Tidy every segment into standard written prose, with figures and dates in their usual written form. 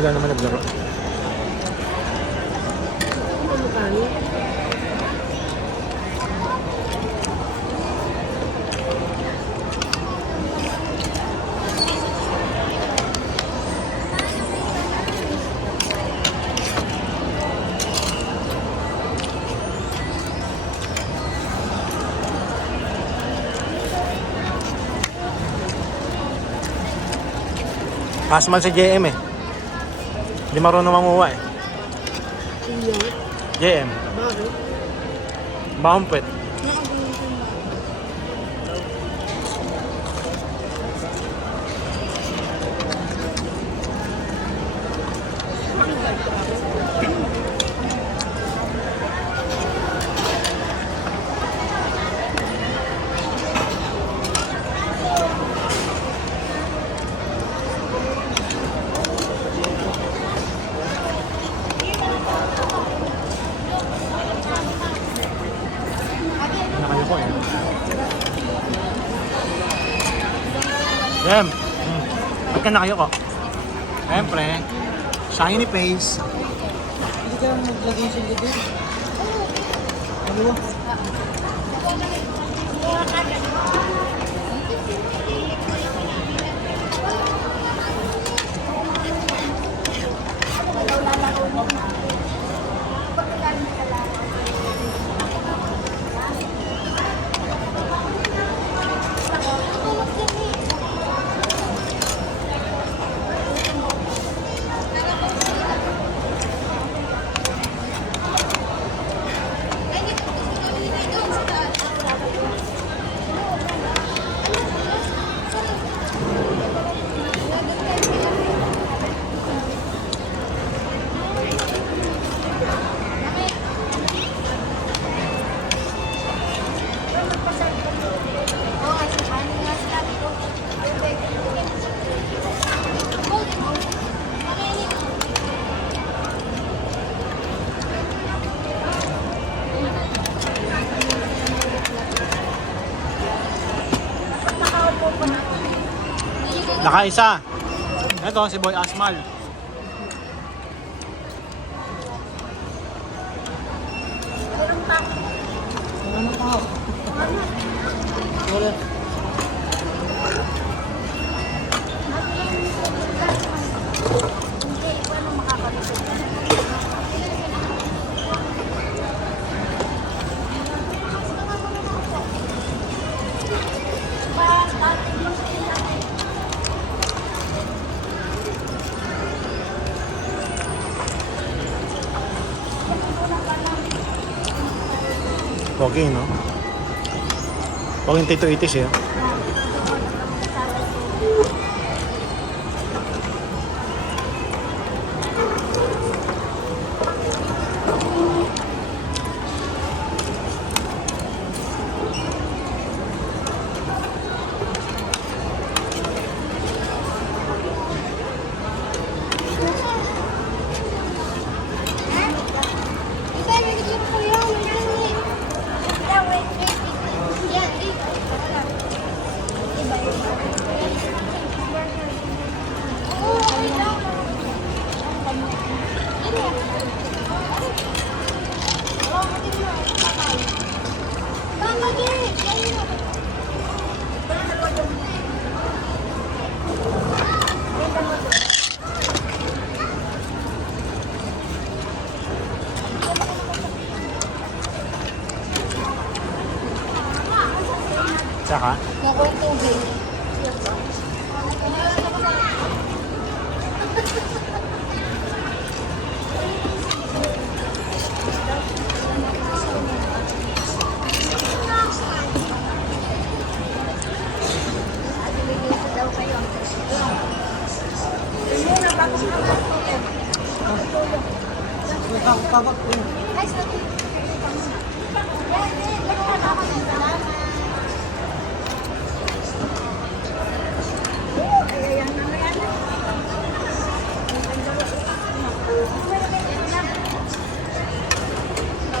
Sila naman naglaro. Asmal si JM eh. Hindi marunong manguha eh. JM. Bakit? Bahumpet. Nakayo ko eh. Dem. Ba't ka nakayo ko? Siyempre. Shiny face. Hindi ka maglagay sa libre. Ano ba? Nakaisa. Ito si Boy Asmal. Ano pa? Wala. Pogi, no? Poging Tito Itis eh. Tsaka? Naku, tubig. Tabak ko.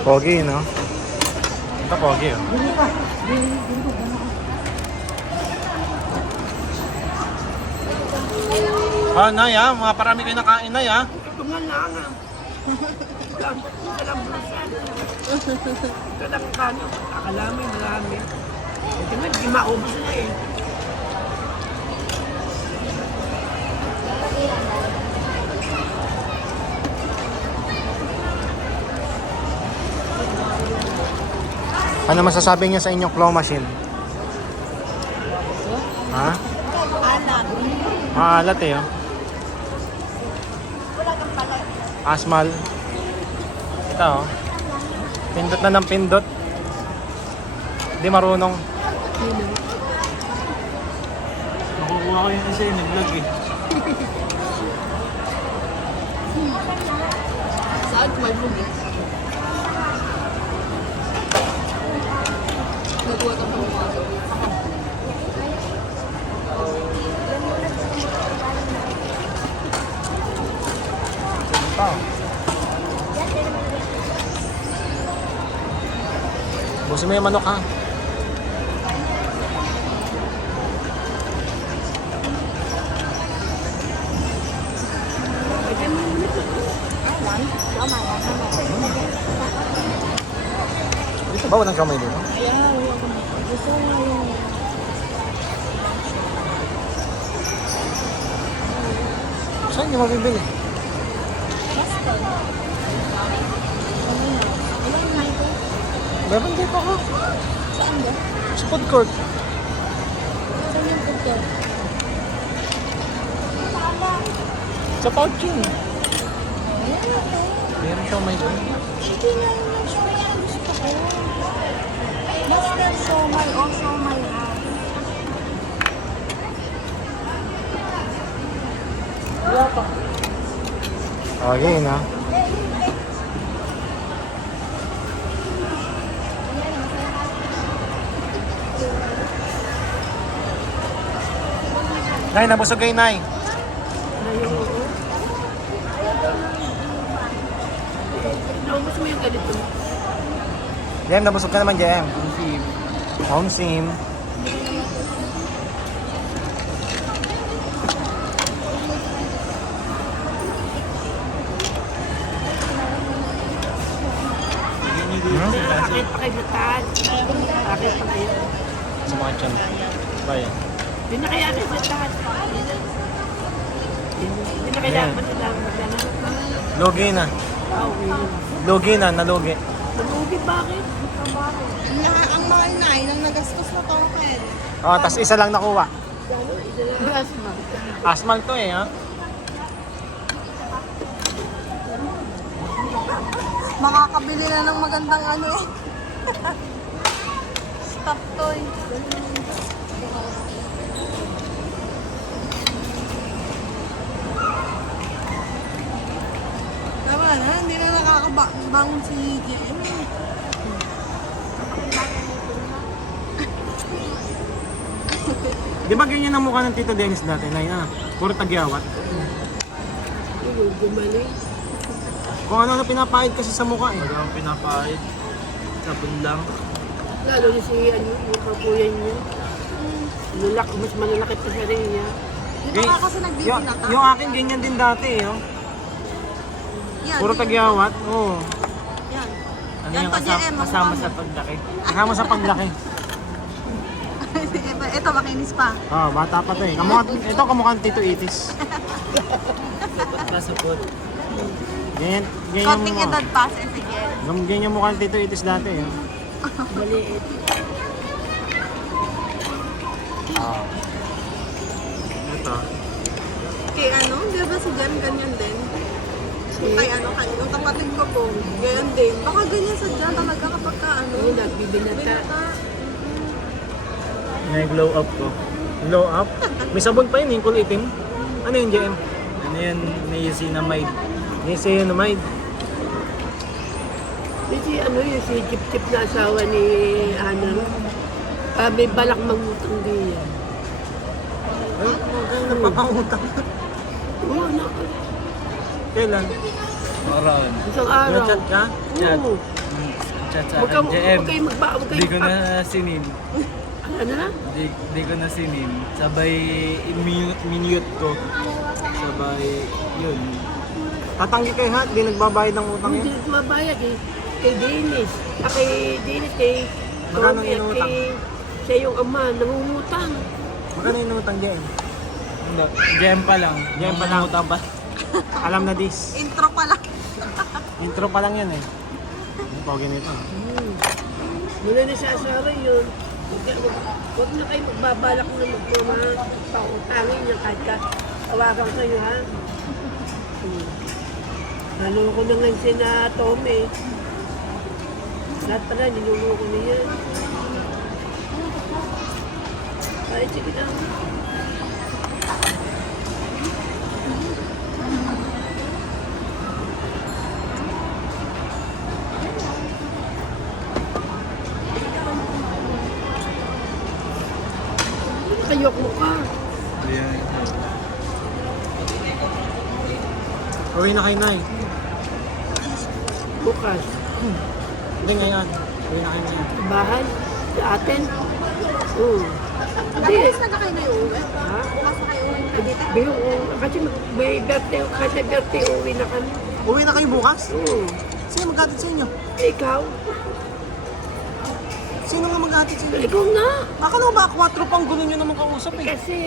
Pogi, no? Ito pogi, oh. Ah, Nay ha, mga parami kayo nakain, Nay ha. Ito nga lang ah. Ito lang brusan. Ito lang kano. Akala mo marami. Ito nga, di maubos na eh. Ano masasabi niyo sa inyong claw machine? Ha? Alam. Maalat eh, oh. Wala kang pala. Asmal. Ito, oh. Pindot na ng pindot. Hindi marunong. Nakukuha ko yun kasi nag-vlog eh. Saan may bugi? Nagawa ka pang mga. Ito. Busin mo yung manok ha. Dito ba walang kamay dito? Ayan, gusto nga yung... Saan niyo mabibili? Basta. Ilan na ito? Meron dito ako. Saan ba? Sa food court. Saan yung pagka? Sa Fortune. Ayan, okay. Meron siya may doon. Hindi nga yung siomay ang gusto ko. Master siomay o siomay rice. Wala pa. Okay na. Nay, nabusog kayo, Nay. Naubos mo yung ganito. Jem, nabusog ka naman, Jem. Kasi Home sim. akit pa kayo bataan. Akit pa kayo. Sa mga tiyan. Bayan. Hindi na kaya akit bataan. Hindi na kailangan sila maghanap. Logi na. Logi na, nalugi. Nalugi bakit? Ang mahal na ay nang nagastos na token. Oh, tas isa lang nakuha. Asma. Asmal to eh, ha? Makakabili na ng magandang ano eh. Stop toy. Tama na, hindi na nakakabangon si JM. Di ba ganyan ang mukha ng Tito Dennis dati, Nay? Ah, puro tagyawat. Gumaling. Kung ano pinapahid kasi sa mukha eh. Ang pinapahid, sabon lang. Lalo na si ano, yung kapuyan niya. Mas malalaki pa siya rin niya. Dito ka kasi nagbibinata. Yung akin ganyan din dati eh. Oh. Yan, Puro tagyawat. Oo. Yan. Ano Yan yung pa, JM, kasama mukha sa mo. paglaki? Kasama sa paglaki. Ito, makinis pa. Oh, bata pa to eh. Ito kamukha ng Tito Itis. Pasupot. Ganyan yung Konting mukha. edad pa si Ezekiel. Ganyan yung mukha ng Tito Itis dati eh. Maliit. Ito. Kay ano, di ba si Jan ganyan din? Yung kay ano, kay yung kapatid ko po, ganyan din. Baka ganyan sa Jan talaga kapag ka ano. Yung nagbibinata. Binata. May glow up ko. Glow up. May sabon pa yun, yung kulay itim. Ano yun, JM? Ano yan, niacinamide. Niacinamide. Yung si ano yung si Chip Chip na asawa ni Ana. May balak mangutang din yan. Ay, kayo nagpapangutang. Oo, na. Kailan? Oron. Isang araw. Nag-chat ka? Chat. Oo. Chat sa Huwag akin. JM, kayo hindi ko na sinin. Ano na? Di ko na sinin. Sabay minute ko. Sabay, yun. Tatanggi kayo ha? Hindi nagbabayad ng utang Hindi yun. mabayad eh. Kay Dennis. Kay Dennis, kay Magkano Tommy at inutang? siya yung ama, nangungutang. Magkano yung utang JM? Hindi. Gem pa lang. Gem pa lang. Utang pa. Alam na this. Intro pa lang. Intro pa lang yan eh. Ang pogi nito. Mula na sa asara yun. Huwag na kayo magbabalak na magpautangin niya kahit ka tawagan kayo ha. Naloko na ngayon si na Tommy. Lahat pala, niluloko niya. Ay, sige na. Kayok mo ka. Ayan. Uwi na kayo na eh. Bukas. Hindi ngayon. Uwi na kayo ngayon. Sa bahay. Sa atin. Oo. Hindi. Bukas na kayo na yung uwi. Ha? Bukas na kayo uwi. Biyo, kasi may birthday, kasi birthday uwi na kami. Uwi na kayo bukas? Oo. Sino mag-atid sa inyo? Ikaw? Sino nga mag-atid sa inyo? Ikaw nga. Akala ko ba 4 pang gulo nyo naman kausap eh. Kasi,